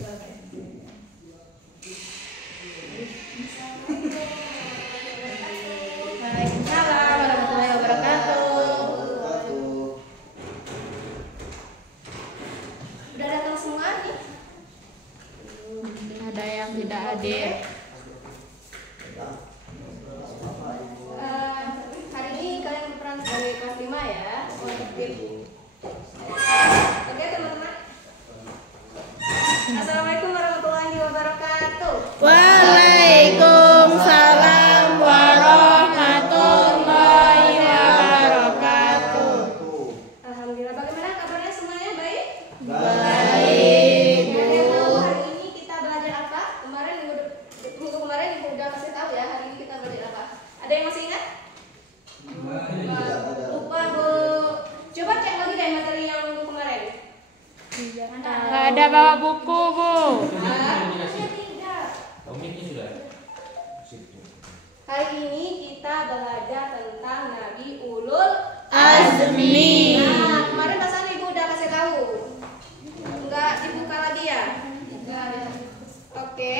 Waalaikumsalam warahmatullahi wabarakatuh. Udah datang semua nih? Ada yang tidak hadir. Hari ini kalian berperan sebagai kelas 5 ya, untuk tim. Oke teman-teman. Assalamualaikum warahmatullahi wabarakatuh. Waalaikumsalam warahmatullahi wabarakatuh. Alhamdulillah, bagaimana kabarnya semuanya? Baik? Baik, Ada yang Bu. tahu hari ini kita belajar apa? Kemarin minggu kemarin Ibu udah kasih tahu ya, hari ini kita belajar apa? Ada yang masih ingat? Lupa, Bu. Coba cek lagi deh materi yang minggu kemarin. Nggak ada bawa buku, Bu. Hari ini kita belajar tentang Nabi Ulul Azmi. Nah, kemarin bahasanya Ibu udah kasih tahu. Enggak dibuka lagi ya? Oke.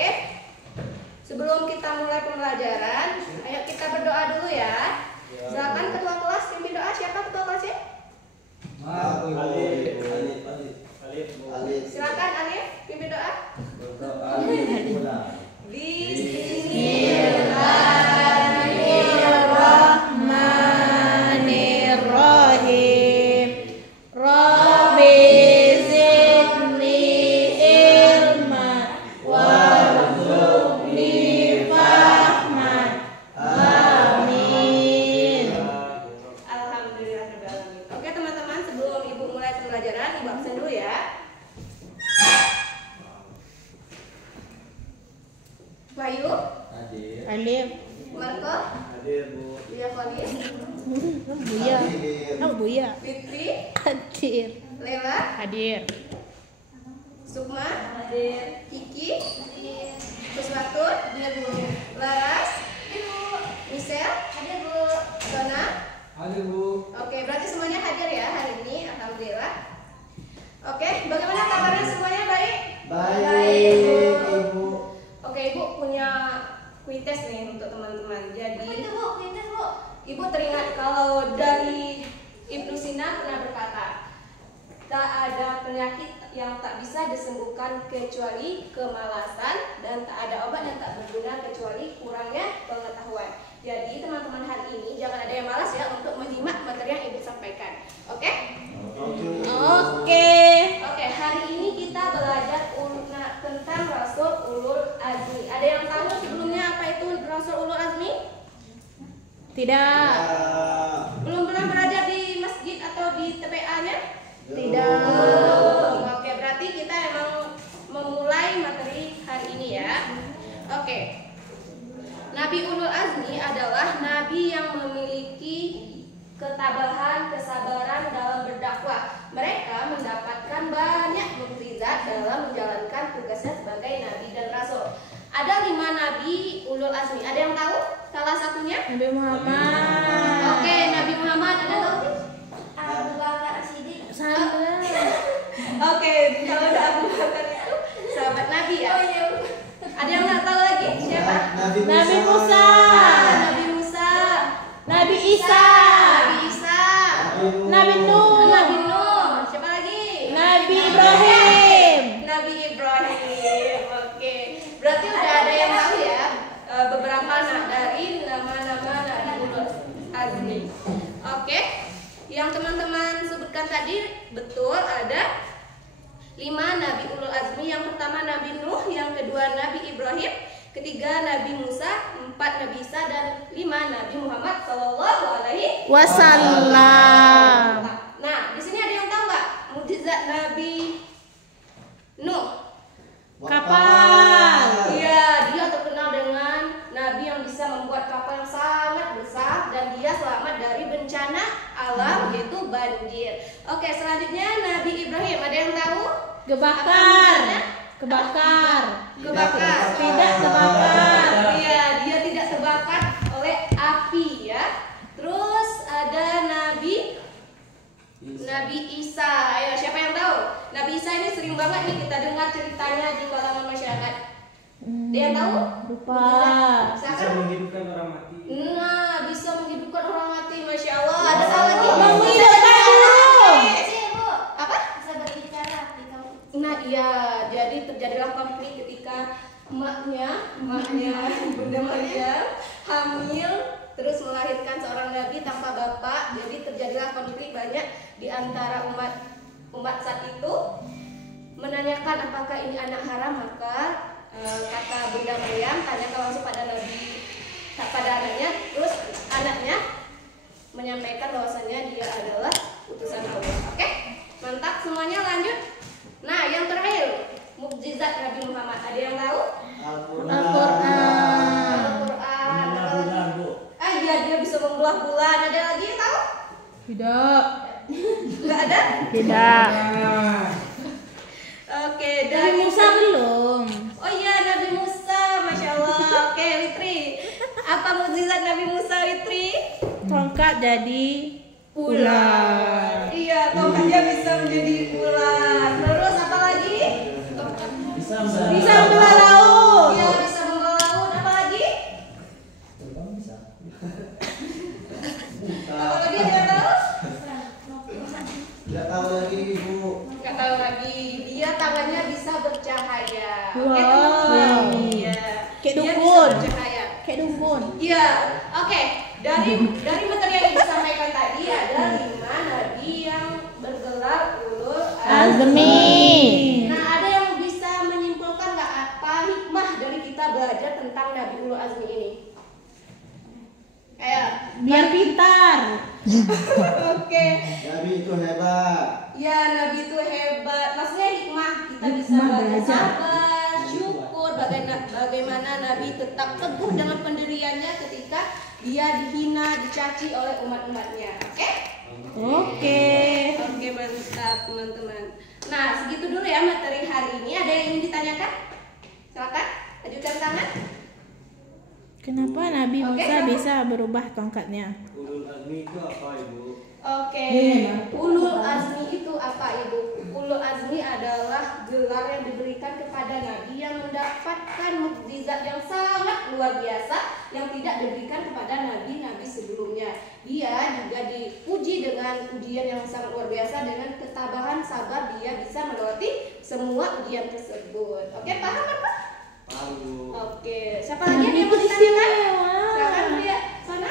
Sebelum kita mulai pembelajaran, ayo kita berdoa dulu ya. Silakan ketua kelas pimpin doa. Siapa ketua kelasnya? Silakan Alif pimpin doa. Bismillahirrahmanirrahim. Rabbi zidni ilman warzuqni fahman. Amin. Alhamdulillahirrahmanirrahim. Oke teman-teman, sebelum Ibu mulai pembelajaran, Ibu absen dulu ya. Bayu, Alif. Marco, Lia Fadil, Buya. Oh, Buya. Fitri, Hadir. Lela, Hadir. Sukma, Kiki, Kuswatur, Laras, Michelle, Dona. Oke, berarti semuanya hadir ya hari ini. Alhamdulillah. Oke, bagaimana kabarnya semuanya? Baik? Baik, Ibu. Oke, Ibu punya kuites nih untuk teman-teman. Jadi, Ibu teringat kalau dari Ibnu Sina pernah berkata, tak ada penyakit yang tak bisa disembuhkan kecuali kemalasan, dan tak ada obat yang tak berguna kecuali kurangnya pengetahuan. Jadi teman-teman hari ini jangan ada yang malas ya untuk menyimak materi yang Ibu sampaikan. Oke? Oke, hari ini kita belajar tentang Rasul Ulul Azmi. Ada yang tahu sebelumnya apa itu Rasul Ulul Azmi? Tidak. Belum pernah belajar di masjid atau di TPA-nya? Tidak. Oke, berarti kita emang memulai materi hari ini ya. Oke. Nabi Ulul Azmi adalah nabi yang memiliki ketabahan, kesabaran dalam berdakwah. Mereka mendapatkan banyak mukjizat dalam menjalankan tugasnya sebagai nabi dan rasul. Ada 5 nabi Ulul Azmi. Ada yang tahu salah satunya? Nabi Muhammad. Oke, Nabi Muhammad. Ada yang tahu? Salah. Oke, kalau udah Abu Bakar itu sahabat Nabi ya. Ada yang nggak tahu lagi siapa? Nabi Musa. Nabi Musa, Nabi Isa. Nabi Isa, Nabi Nuh. Nabi Nuh. Siapa lagi? Nabi Ibrahim. Nabi Ibrahim. Oke, berarti udah ada yang tahu ya beberapa dari nama-nama Nabi Ulul Azmi. Oke, yang teman-teman sebutkan tadi betul, ada 5 Nabi Ulul Azmi. Yang pertama Nabi Nuh, yang kedua Nabi Ibrahim, ketiga Nabi Musa, 4 Nabi Isa, dan 5 Nabi Muhammad Sallallahu Alaihi Wasallam. Nah, di sini ada yang tahu nggak mukjizat Nabi Nuh? Kapal. Iya, dia terkenal dengan Nabi yang bisa membuat kapal yang sangat besar, dan dia selamat dari bencana alam yaitu banjir. Oke, selanjutnya Nabi Ibrahim. Ada yang tahu? Kebakar. Kebakar. Kebakar. Tidak kebakar. Iya, dia tidak terbakar oleh api ya. Terus ada Nabi Isa. Ayo, siapa yang tahu? Nabi Isa ini sering banget nih kita dengar ceritanya di Dia yang tahu? Lupa. Bisa menghidupkan orang mati. Nah, bisa menghidupkan orang mati, masya Allah. Ada salah lagi? Menghidupkan dulu. Apa? Bisa berbicara di kamu. Nah iya, jadi terjadilah konflik ketika emaknya Bunda Maryam hamil terus melahirkan seorang nabi tanpa bapak. Jadi terjadilah konflik banyak di antara umat saat itu, menanyakan apakah ini anak haram. Maka kata Bunda Maryam tanyakan langsung pada anaknya, terus anaknya menyampaikan bahwasannya dia adalah utusan Allah. Oke, mantap semuanya, lanjut. Nah, yang terakhir, mukjizat Nabi Muhammad. Ada yang tahu? Al-Quran. Ah iya, dia bisa membelah bulan. Ada lagi yang tahu? Tidak. Nggak ada? Tidak. Oke, Nabi Musa belum. Oh iya, Nabi Musa, masya Allah. Oke, Witri. Apa mukjizat Nabi Musa, Witri? Tongkat jadi ular. Iya, tongkatnya bisa menjadi ular. Terus apa lagi? Bisa membelah laut. Iya, bisa membelah laut. Apa lagi? bisa. Apa lagi yang tahu? Tidak tahu lagi Ibu. Nggak tahu lagi. Dia tangannya bisa bercahaya. Wow. Iya. Kayak Dia dukun. bisa bercahaya. Kayak dukun. Iya. Oke. Dari materi yang disampaikan tadi ada 5 nabi yang bergelar ulul Azmi. Nah, ada yang bisa menyimpulkan nggak apa hikmah dari kita belajar tentang Nabi Ulul Azmi ini? Kayak Biar pintar. Oke. Nabi itu hebat. Ya, Nabi itu hebat. Maksudnya hikmah kita bisa Hikmah belajar belajar. sabar, syukur, bagaimana Nabi tetap teguh dengan pendiriannya ketika dia dihina, dicaci oleh umat-umatnya. Oke? Oke. Oke, mantap teman-teman. Nah, segitu dulu ya materi hari ini. Ada yang ingin ditanyakan? Silakan, ajukan tangan. Kenapa Nabi Oke, Musa siapa? bisa berubah tongkatnya? Ulul azmi itu apa Ibu? Oke, Iya. ulul azmi itu apa Ibu? Ulul azmi adalah gelar yang diberikan kepada nabi yang mendapatkan mukjizat yang sangat luar biasa yang tidak diberikan kepada nabi-nabi sebelumnya. Dia juga diuji dengan ujian yang sangat luar biasa, dengan ketabahan, sabar, dia bisa melewati semua ujian tersebut. Oke, paham Pak? Paham Bu. Oke, siapa lagi yang mau ditanyakan? Silakan dia sana.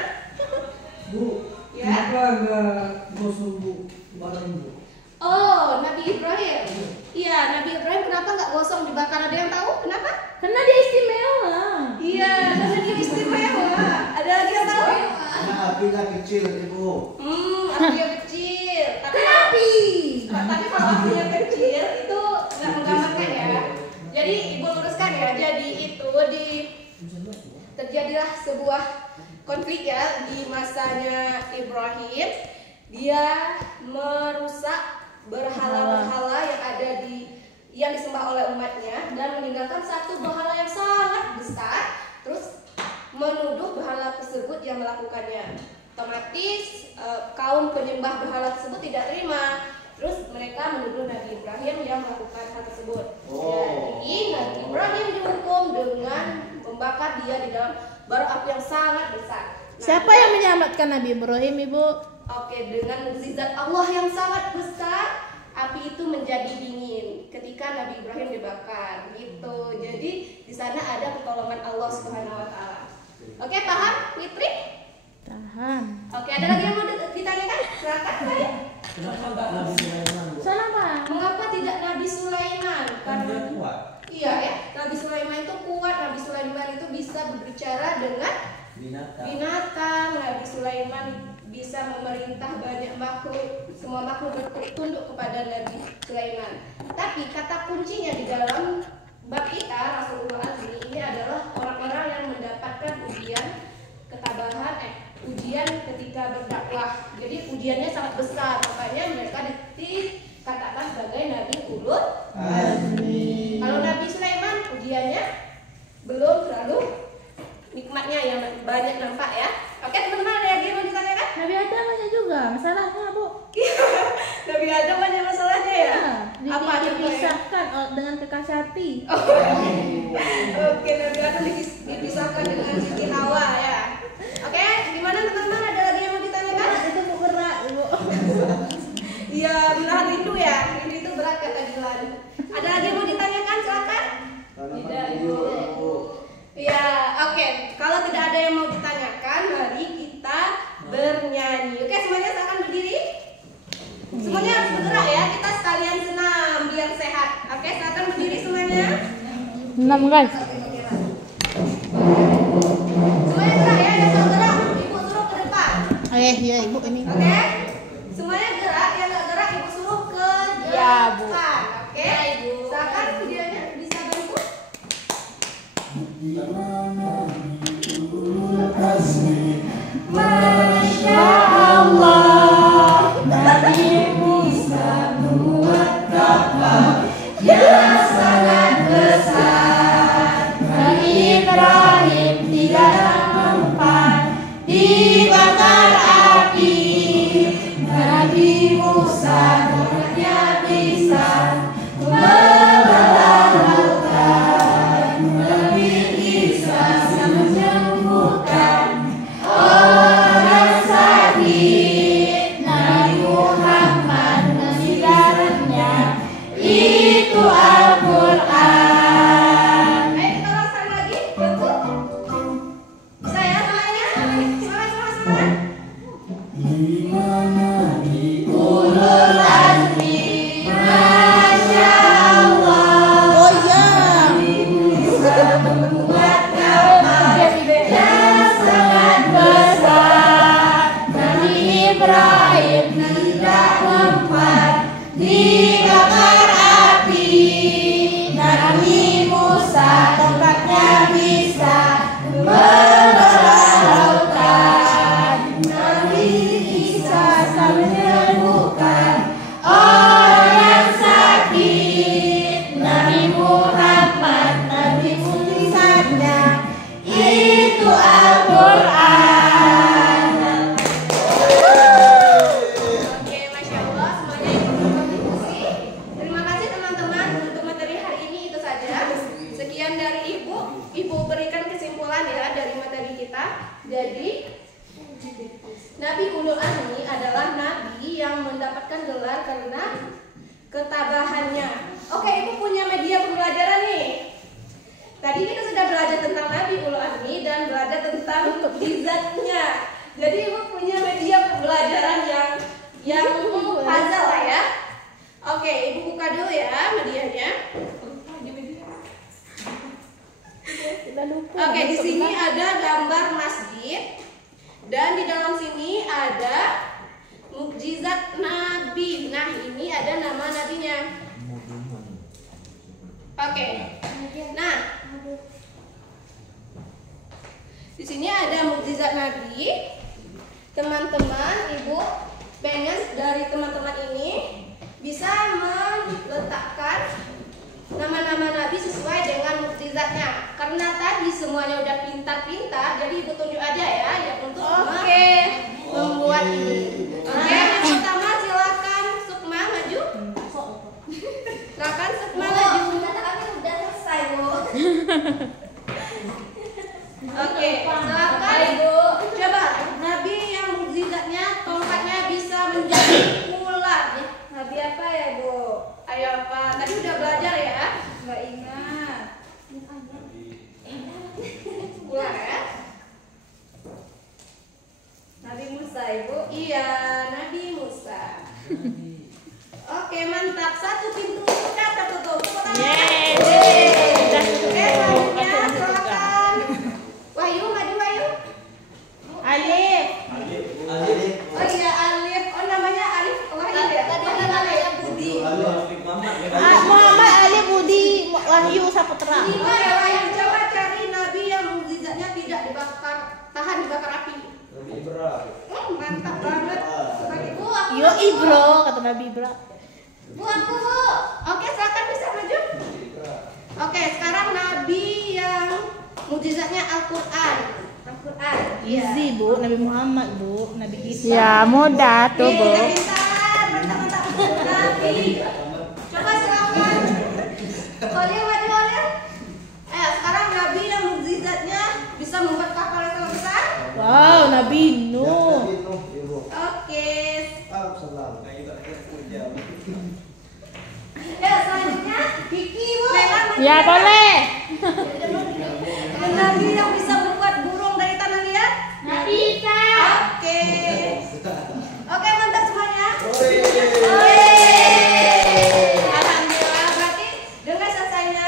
Bu, Ya. kenapa enggak gosong Bu bareng Bu? Oh, Nabi Ibrahim. Iya, Nabi Ibrahim kenapa nggak gosong dibakar? Ada yang tahu? Kenapa? Karena dia istimewa. Iya, karena dia istimewa. Ada lagi yang tahu? Karena apinya kecil Ibu. Apinya kecil. Tapi kalau apinya kecil itu nggak menggambarkan ya. Jadi Ibu luruskan ya. Jadi itu terjadilah sebuah konflik ya di masanya Ibrahim. Dia merusak berhala-berhala yang ada yang disembah oleh umatnya dan meninggalkan satu berhala yang sangat besar, terus menuduh berhala tersebut yang melakukannya. Otomatis kaum penyembah berhala tersebut tidak terima, terus mereka menuduh Nabi Ibrahim yang melakukan hal tersebut. Jadi Nabi Ibrahim dihukum dengan membakar dia di dalam bara api yang sangat besar. Siapa yang menyelamatkan Nabi Ibrahim, Ibu? Oke, dengan mukjizat Allah yang sangat besar, api itu menjadi dingin ketika Nabi Ibrahim dibakar, gitu. Jadi di sana ada pertolongan Allah Subhanahu Wa Taala. Oke, paham, Fitri? Tahan. Oke, ada lagi yang mau ditanyakan? Silakan, Farid. Kenapa enggak Nabi Sulaiman Bu? Sana Pak. Mengapa tidak Nabi Sulaiman? Kan dia kuat. Iya ya, Nabi Sulaiman itu kuat. Nabi Sulaiman itu bisa berbicara dengan binatang. Nabi Sulaiman bisa memerintah banyak makhluk, semua makhluk bertunduk kepada Nabi Sulaiman. Tapi kata kuncinya di dalam bab kita Rasulullah Azmi ini adalah orang-orang yang mendapatkan ujian ketabahan, ujian ketika berdakwah. Jadi ujiannya sangat besar, makanya mereka dikatakan sebagai Nabi Ulul Azmi. Kalau Nabi Sulaiman ujiannya belum terlalu nikmatnya yang banyak nampak ya. Oke teman-teman, ada lagi yang mau ditanyakan? Nabi Adam aja juga masalahnya, Bu. Nabi Adam banyak masalahnya ya? Apa contohnya? dipisahkan dengan kekasih hati? Oke, Nabi Adam dipisahkan dengan Siti Hawa ya. Oke, gimana teman-teman? Ada lagi yang mau ditanyakan? Itu buku berat, Ibu. Iya, menahan rindu ya. Rindu itu berat kata Dilan. Ada lagi yang mau ditanyakan? Silakan. Tidak, Ibu. Ya, oke. Kalau tidak ada yang mau ditanyakan, mari kita bernyanyi. Oke, semuanya silakan berdiri. Semuanya harus bergerak ya. Kita sekalian senam biar sehat. Oke, silakan berdiri semuanya. 6 guys. Semuanya gerak ya, yang nggak gerak, Ibu suruh ke depan. Iya, Ibu ini. Oke? Semuanya gerak, yang nggak gerak Ibu suruh ke depan. Ya, Bu. Oke? Silakan videonya bisa bantu. Masya Allah, Nabi Musa buat kapal yang sangat besar. Nabi Ibrahim tidak mempan dibakar api. Nabi Musa tongkatnya bisa membelah lautan. Nabi Isa menyembuhkan orang sakit. Nabi Muhammad mengajarnya itu Al-Quran. Ayo kita ulang sekali lagi. Bantu. Bisa ya semuanya? Semangat. Ulul azmi, Masya Allah. Oh iya. Membuat kapal yang sangat besar. Nabi Ibrahim tidak mempan dibakar api. Nabi Musa tongkatnya bisa membelah lautan. Nabi Isa menyembuhkan orang yang sakit. Nabi Muhammad, Nabi mujizatnya itu Al-Quran. Oke, Masya Allah, semuanya ikut berkontribusi. Terima kasih teman-teman untuk materi hari ini itu saja. Sekian dari Ibu. Ibu berikan kesimpulan ya dari materi kita. Jadi, Nabi Ulul Azmi adalah nabi yang mendapatkan gelar karena ketabahannya. Oke, Ibu punya media pembelajaran nih. Tadi kita sudah belajar tentang Nabi Ulul Azmi dan belajar tentang mukjizatnya. Jadi Ibu punya media pembelajaran yang puzzle lah ya. Oke, Ibu buka dulu ya medianya. Oke, di sini ada gambar masjid dan di dalam sini ada mukjizat Nabi. Nah, ini ada nama nabinya. Oke. Nah, di sini ada mukjizat Nabi. Teman-teman, Ibu pengen dari teman-teman ini bisa meletakkan nama-nama Nabi sesuai dengan mukjizatnya. Karena tadi semuanya udah pintar-pintar, jadi Ibu tunjuk aja ya yang untuk membuat ini. Oke, yang pertama silakan Sukma maju. Silakan Sukma maju. Kami udah selesai, Bu. Oke, silakan Ibu. Coba Nabi yang mukjizatnya tongkatnya bisa menjadi ular. Nabi apa ya, Bu? Ayo apa? Tadi udah belajar ya? Nggak ingat. Ular ya? Nabi Musa, Ibu. Iya, Nabi Musa. Oke, mantap. Satu pintu buka, tertutup. Tepuk tangan. Yeay, Oke, selanjutnya silakan. Wahyu, maju Wahyu. Alif. Alif. Oh iya, Alif. Oh namanya Alif Wahyu ya? Tadi Oh, namanya Budi. Lalu Alif Muhammad. Muhammad Ali Budi Wahyu Saputra. Oke, Wahyu coba cari nabi yang mukjizatnya tidak dibakar, tahan dibakar api. Nabi Ibrahim. Mantap banget. Bu, aku Yo Ibro kata Nabi Ibra. Bu, aku Bu. Oke, silakan bisa maju. Oke, sekarang nabi yang mukjizatnya Al-Quran. Al-Quran. Easy, Bu, Nabi Muhammad, Bu, Nabi Isa. Ya mudah tuh, Bu. Pintar, mantap. Nabi. Coba silakan. Kalian maju kalian. Sekarang nabi yang mukjizatnya bisa membuat kapal yang sangat besar? Wow, Nabi Nuh. Oke. Salam. Ya, selanjutnya Kiki, Bu. Ya boleh. Nabi yang bisa membuat burung dari tanah liat? Nabi Isa. Oke. Oke, mantap semuanya. Alhamdulillah, berarti dengan selesainya,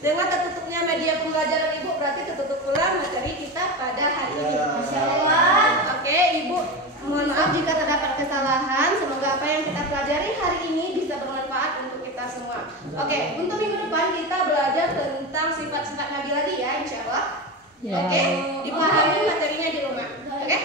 dengan tertutupnya media pembelajaran Ibu, berarti tertutup pula materi kita pada hari ini. Masya Allah. Oke, Ibu, mohon maaf jika terdapat kesalahan. Semoga apa yang kita pelajari hari ini bisa bermanfaat untuk kita semua. Oke, untuk minggu depan kita belajar tentang sifat-sifat Nabi lagi ya, insya Allah. Oke, dipahami materinya di rumah. Oke?